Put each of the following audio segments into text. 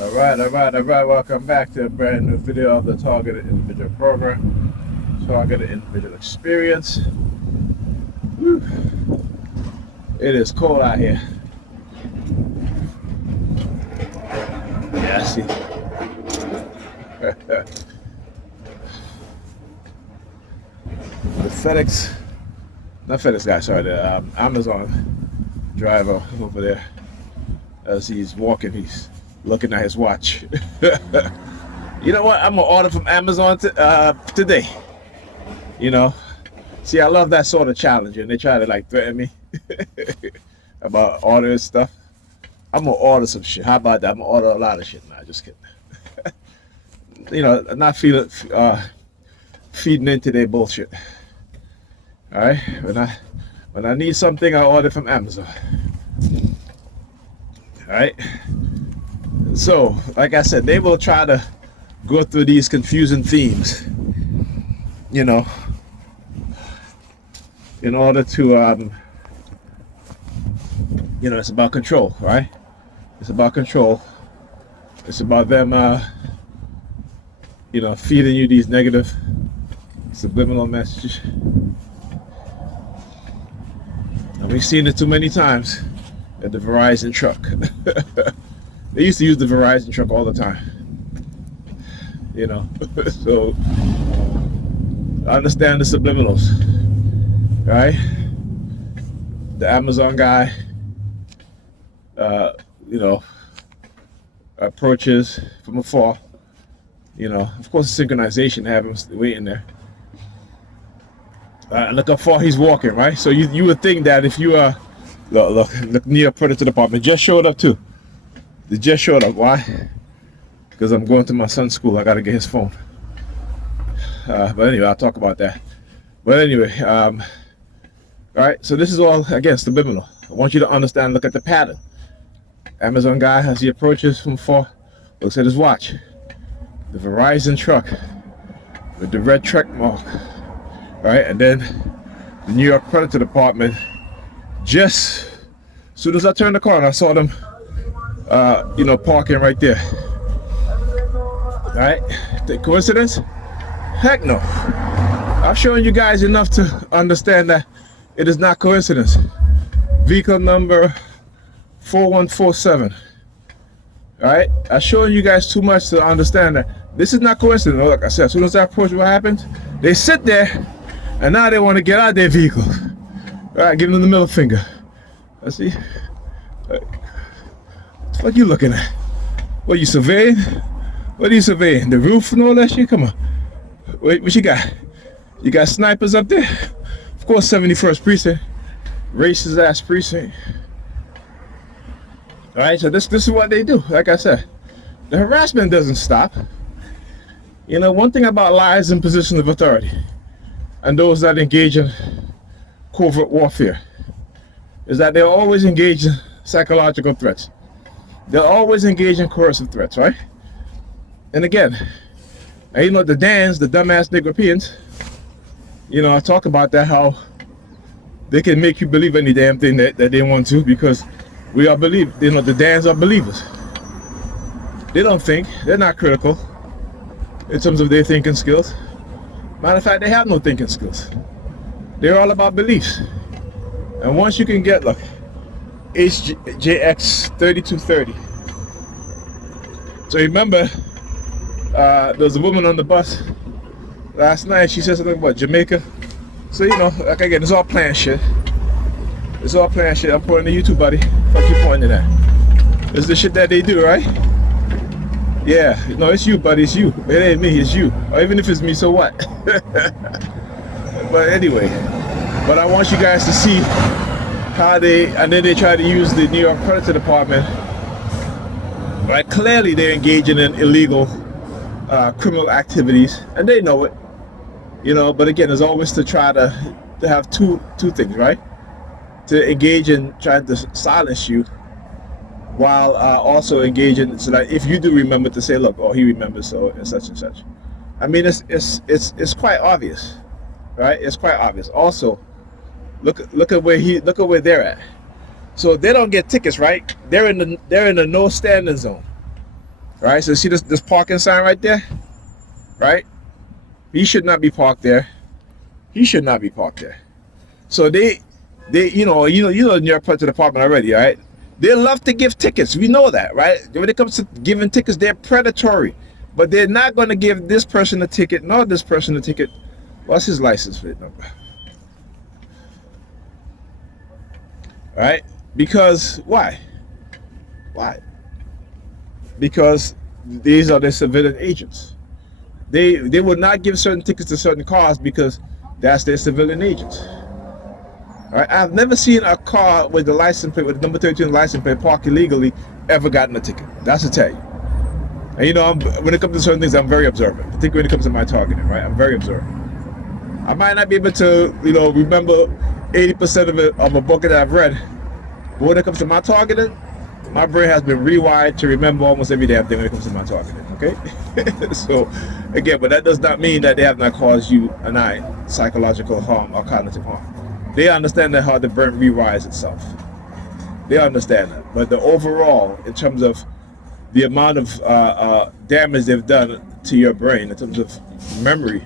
All right. Welcome back to a brand new video of the Targeted Individual Program, Targeted Individual Experience. Whew. It is cold out here. Yeah, I see. The FedEx guy, sorry, the Amazon driver over there, as he's walking, he's looking at his watch. You know what? I'm gonna order from Amazon today. You know, see, I love that sort of challenge, and they try to like threaten me about ordering stuff. I'm gonna order some shit. How about that? I'm gonna order a lot of shit. Nah, just kidding. You know, not feeding into their bullshit. All right, when I need something, I order from Amazon. All right. So, like I said, they will try to go through these confusing themes, you know, in order to, you know, it's about control, right? It's about control. It's about them, you know, feeding you these negative subliminal messages. And we've seen it too many times at the Verizon truck. They used to use the Verizon truck all the time, you know. So I understand the subliminals, right? The Amazon guy, you know, approaches from afar. You know, of course, synchronization, have him waiting there. Look how far he's walking, right? So you would think that if you are, look near Predator Department, just showed up too. They just showed up. Why? Because I'm going to my son's school. I got to get his phone. But anyway, I'll talk about that. But anyway, all right. So this is all, again, subliminal. I want you to understand, look at the pattern. Amazon guy, as he approaches from far, looks at his watch. The Verizon truck with the red check mark. Right? And then the New York Predator Department, just as soon as I turned the corner, I saw them you know, parking right there. Right? The coincidence? Heck no. I've shown you guys enough to understand that it is not coincidence. Vehicle number 4147. Right? I've shown you guys too much to understand that this is not coincidence. Like I said, as soon as I approach, what happens? They sit there and now they want to get out of their vehicle. Right? Give them the middle finger. I see. What you looking at? What you surveying? What are you surveying? The roof and all that shit? Come on. Wait, what you got? You got snipers up there? Of course, 71st precinct. Racist ass precinct. Alright, so this is what they do. Like I said, the harassment doesn't stop. You know, one thing about lies in positions of authority and those that engage in covert warfare is that they're always engaged in psychological threats. They'll always engage in coercive threats, right? And again, you know, the Dans, the dumbass Negropeans, you know, I talk about that, how they can make you believe any damn thing that they want to, because we are believers. You know, the Dans are believers. They don't think. They're not critical in terms of their thinking skills. Matter of fact, they have no thinking skills. They're all about beliefs. And once you can get, look, HJX 3230. So remember, there was a woman on the bus last night. She said something about Jamaica. So, you know, like again, it's all planned shit. It's all planned shit. I'm pointing to YouTube, buddy. Fuck you pointing at. It's the shit that they do, right? Yeah. No, it's you, buddy. It's you. It ain't me. It's you. Or even if it's me, so what? But anyway, but I want you guys to see how and then they try to use the New York Predator Department. Right? Clearly, they're engaging in illegal criminal activities, and they know it. You know, but again, it's always to try to have two things, right? To engage in trying to silence you, while also engaging so that if you do remember, to say, look, oh, he remembers, so and such and such. I mean, it's quite obvious, right? It's quite obvious. Also, look at where they're at. So they don't get tickets, right? They're in the no standing zone. right? So see this parking sign right there, right? He should not be parked there. He should not be parked there. So they you know you're part of the department already, right? They love to give tickets. We know that, right? When it comes to giving tickets, they're predatory. But they're not going to give this person a ticket, nor this person a ticket. What's his license plate number? Right? Because why? Why? Because these are the civilian agents. They would not give certain tickets to certain cars because that's their civilian agents. Right? I've never seen a car with the license plate, with the number 13 license plate, parked illegally, ever gotten a ticket. That's to tell you. And you know, when it comes to certain things, I'm very observant, particularly when it comes to my targeting, right? I'm very observant. I might not be able to, remember 80% of a book that I've read, but when it comes to my targeting, my brain has been rewired to remember almost every damn thing when it comes to my targeting, okay? So, again, but that does not mean that they have not caused you and I psychological harm or cognitive harm. They understand that how the brain rewires itself. They understand that. But the overall, in terms of the amount of damage they've done to your brain in terms of memory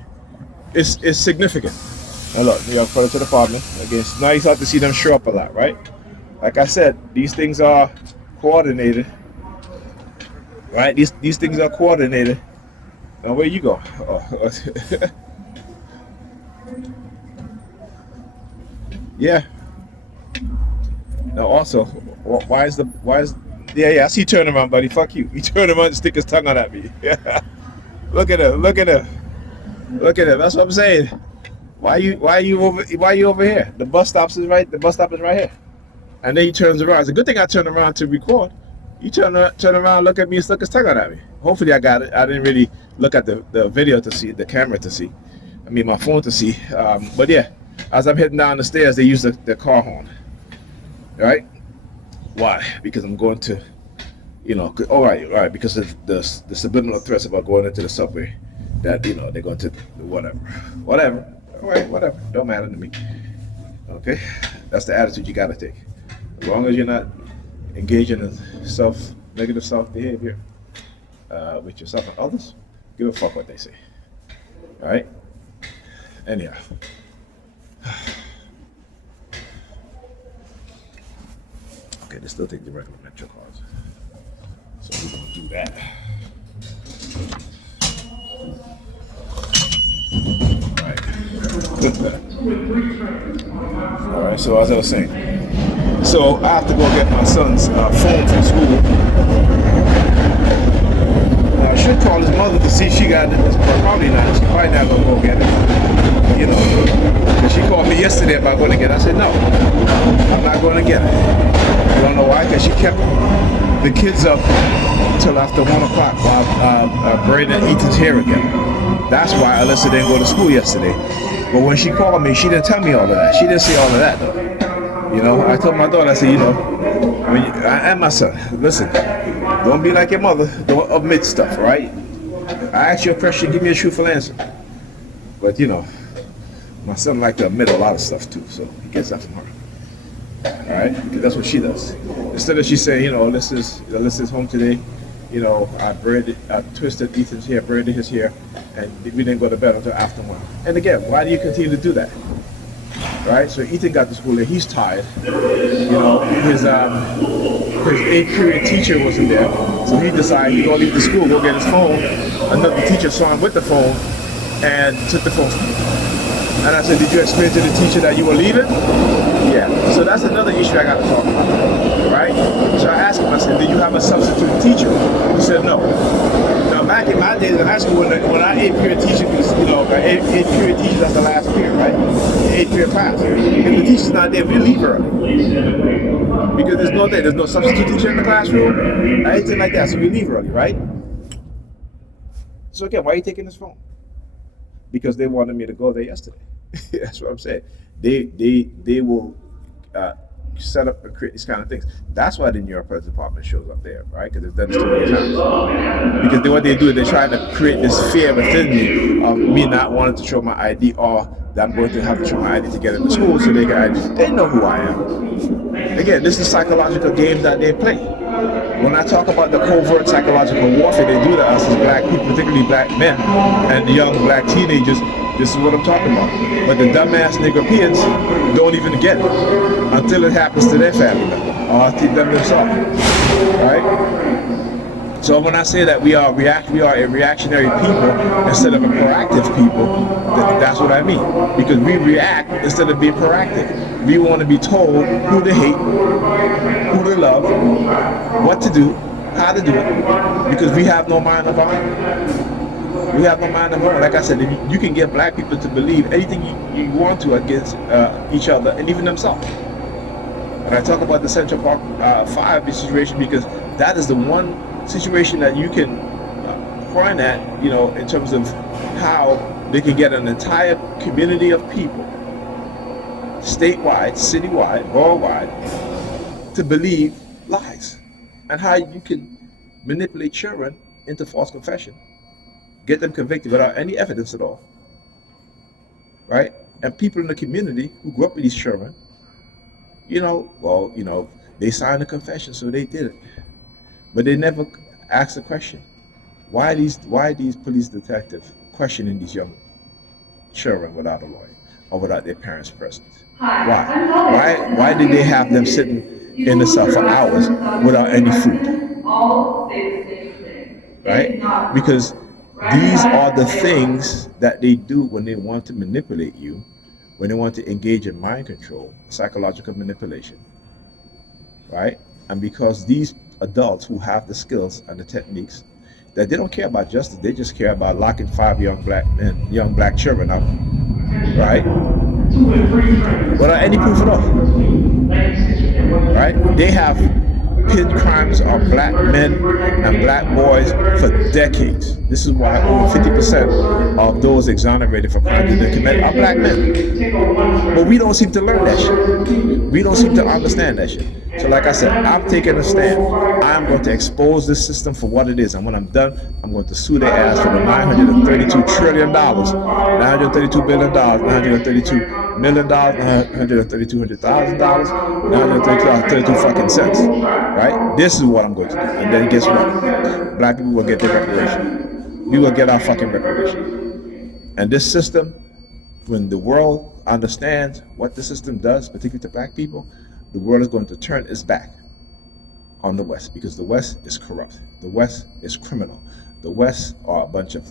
is significant. Now look, you have to the department. Again, it's nice to see them show up a lot, right? Like I said, these things are coordinated, right? These things are coordinated. Now where you go? Oh. Yeah. Now also, why is yeah, I see turn around, buddy. Fuck you. He turned around and stick his tongue out at me. Yeah. Look at him. That's what I'm saying. Why you over here? The bus stop is right here. And then he turns around. It's a good thing I turned around to record. He turn around, look at me, and stuck his tongue out at me. Hopefully I got it. I didn't really look at the video to see, the camera to see. I mean my phone to see. But yeah, as I'm heading down the stairs, they use the car horn. Right? Why? Because I'm going to, all right, because of the subliminal threats about going into the subway, that, they're going to, whatever, all right, whatever, don't matter to me, okay? That's the attitude you got to take. As long as you're not engaging in negative self-behavior with yourself and others, give a fuck what they say, all right? Anyhow. Okay, they still take the regular Metro cards. So we're gonna do that. Alright, so as I was saying, so I have to go get my son's phone from school. Now I should call his mother to see if she got it, but probably not. She's probably not gonna go get it. Because she called me yesterday about going to get it. I said, no, I'm not going to get it. You don't know why? Because she kept the kids up until after 1 o'clock while braiding Ethan's hair again. That's why Alyssa didn't go to school yesterday. But when she called me, she didn't tell me all of that. She didn't say all of that, though. I told my daughter, I said, I am my son. Listen, don't be like your mother. Don't omit stuff, right? I asked you a question, give me a truthful answer. But, my son likes to admit a lot of stuff too, so he gets that from her. Alright? Because that's what she does. Instead of she saying, Alyssa's home today, I twisted Ethan's hair, braided his hair, and we didn't go to bed until after 1. And again, why do you continue to do that? Right? So Ethan got to school and he's tired. His 8th period teacher wasn't there. So he decided he's gonna leave the school, go get his phone. Another teacher saw him with the phone and took the phone. And I said, did you explain to the teacher that you were leaving? Yeah. So that's another issue I got to talk about, right? So I asked him, I said, did you have a substitute teacher? He said, no. Now back in my days in high school, when our 8th period teacher was, our 8th period teacher, that's the last period, right? The 8th period class. If the teacher's not there, we leave early. Because there's no substitute teacher in the classroom, or anything like that, so we leave early, right? So again, why are you taking this phone? Because they wanted me to go there yesterday. That's what I'm saying. They will set up and create these kind of things. That's why the NY Predators Department shows up there, right? Because they've done this too many times. Because what they do is they're trying to create this fear within me of me not wanting to show my ID, or that I'm going to have to show my ID to get into school so they can ID. They know who I am. Again, this is psychological games that they play. when I talk about the covert psychological warfare they do to us as black people, particularly black men and young black teenagers, this is what I'm talking about. But the dumbass Europeans don't even get it until it happens to their family member or to them themselves, right? So when I say that we are a reactionary people instead of a proactive people, that's what I mean. Because we react instead of being proactive. We want to be told who to hate, who to love, what to do, how to do it, because we have no mind of our own. We have no mind of our own. Like I said, you can get black people to believe anything you want to against each other and even themselves. And I talk about the Central Park 5 situation because that is the one situation that you can point at, in terms of how they can get an entire community of people, statewide, citywide, worldwide, to believe lies, and how you can manipulate children into false confession, get them convicted without any evidence at all, right? And people in the community who grew up with these children, they signed a confession, so they did it. But they never asked the question: why these police detectives questioning these young children without a lawyer or without their parents present? Why did they have them sitting in the cell for hours without any food? Right? Because these are the things that they do when they want to manipulate you, when they want to engage in mind control, psychological manipulation, right? And because these adults who have the skills and the techniques, that they don't care about justice, they just care about locking 5 young black children up, right? Without any proof at all, right? They have pinned crimes on black men and black boys for decades. This is why over 50% of those exonerated for crimes that they commit are black men. But we don't seem to learn that shit. We don't seem to understand that shit. So like I said, I'm taking a stand. I'm going to expose this system for what it is. And when I'm done, I'm going to sue their ass for the $932 trillion, $932 billion, $932 million, $932,000, $932 fucking cents. Right? This is what I'm going to do. And then guess what? Black people will get their reparation. We will get our fucking reparation. And this system, when the world understands what the system does, particularly to black people, the world is going to turn its back on the West, because the West is corrupt. The West is criminal. The West are a bunch of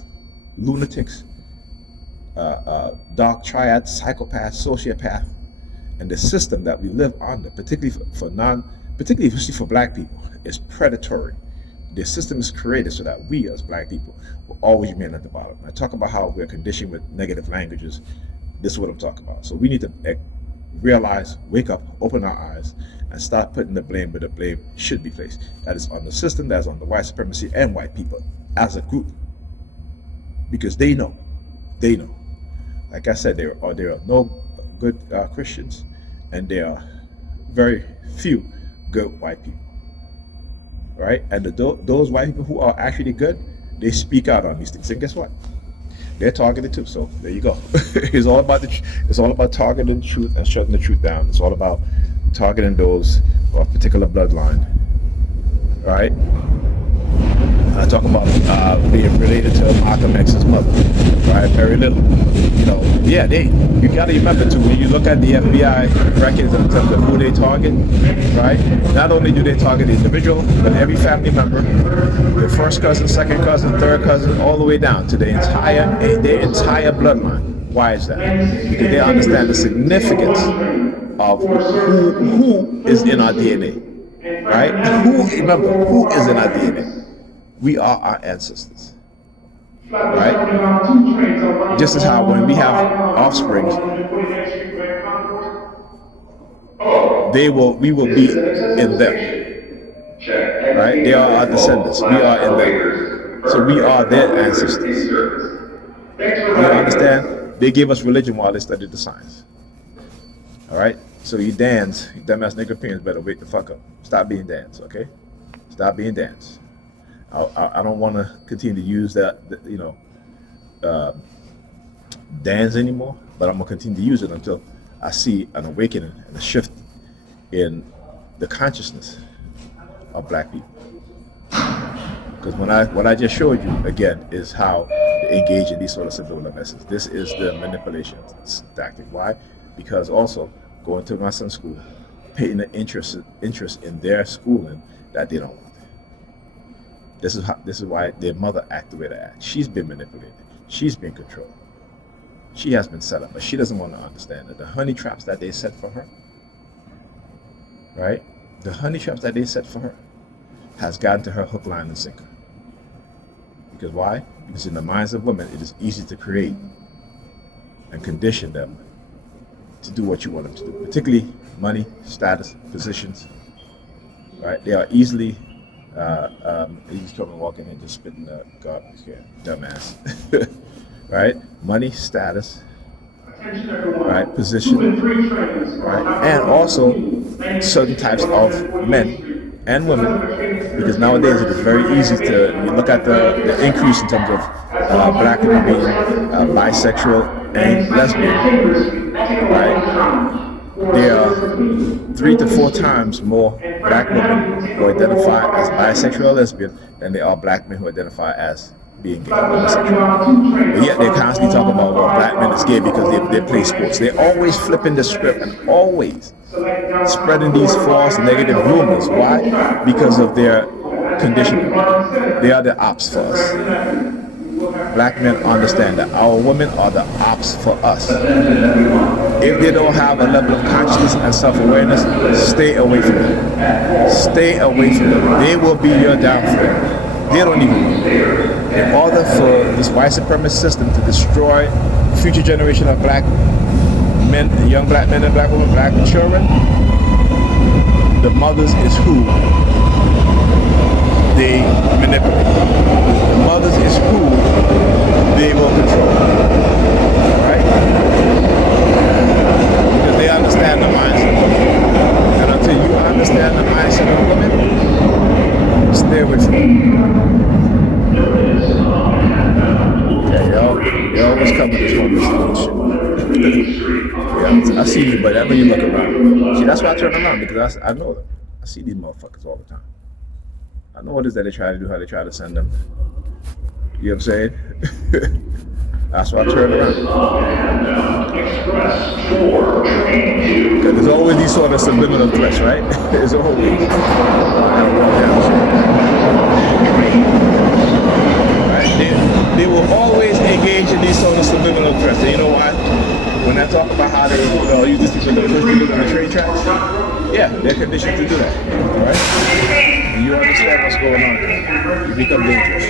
lunatics, dark triads, psychopaths, sociopaths, and the system that we live under, particularly for black people, is predatory. The system is created so that we as black people will always remain at the bottom. I talk about how we're conditioned with negative languages. This is what I'm talking about. So we need to realize, wake up, open our eyes, and start putting the blame where the blame should be placed. That is on the system, that is on the white supremacy and white people as a group. Because they know. Like I said, there are no good Christians, and there are very few good white people. Right? And those white people who are actually good, they speak out on these things. And guess what? They're targeted too. So there you go. It's all about targeting the truth and shutting the truth down. It's all about targeting those of particular bloodline. Right? I talk about being related to Malcolm X's mother, right? Very little. You got to remember too, when you look at the FBI records in terms of who they target, right? Not only do they target the individual, but every family member, their first cousin, second cousin, third cousin, all the way down to their entire bloodline. Why is that? Because they understand the significance of who is in our DNA, right? Remember, who is in our DNA? We are our ancestors, right? Just as how when we have offspring, we will be in them, right? They are our descendants. We are in them, so we are their ancestors. You understand? They gave us religion while they studied the science. All right. So you dumbass Europeans, better wake the fuck up. Stop being dance, okay? Stop being dance. I don't want to continue to use dance anymore, but I'm going to continue to use it until I see an awakening and a shift in the consciousness of black people. Because what I just showed you again is how they engage in these sort of subliminal messages. This is the manipulation tactic. Why? Because also going to my son's school, paying an interest in their schooling that they don't want. This is why their mother acts the way they act. She's been manipulated. She's been controlled. She has been set up, but she doesn't want to understand that the honey traps that they set for her, right? The honey traps that they set for her has gotten to her hook, line, and sinker. Because why? Because in the minds of women, it is easy to create and condition them to do what you want them to do, particularly money, status, positions, right? They are easily, you just come and walk in and just spit in the garbage, yeah, dumbass, right? Money, status, right? Position, right? And also certain types of men and women, because nowadays it is very easy to, you look at the increase in terms of black women being bisexual and lesbian, right? There are 3 to 4 times more black women who identify as bisexual or lesbian than there are black men who identify as being gay or homosexual. But yet they're constantly talking about, well, black men is gay because they play sports. They're always flipping the script and always spreading these false negative rumors. Why? Because of their conditioning. They are the ops for us. Black men understand that our women are the ops for us. If they don't have a level of consciousness and self-awareness, stay away from them. Stay away from them. They will be your downfall. They don't even know. In order for this white supremacist system to destroy the future generation of black men, young black men and black women, black children, the mothers is who they manipulate. The mothers is who they will control. Right? Because they understand the mindset of women. And until you understand the mindset of women, stay away from them. Y'all always come with this homeless shit. Yeah, I see you, but I know you look around. See, that's why I turn around, because I know them. I see these motherfuckers all the time. I know what it is that they try to do, how they try to send them. You know what I'm saying? That's why I turn around. Because there's always these sort of subliminal threats, right? There's always. Right? They will always engage in these sort of subliminal threats. And you know why? When I talk about how they use these people to push people on the train tracks, yeah, they're conditioned to do that. All right? When you understand what's going on, you become dangerous.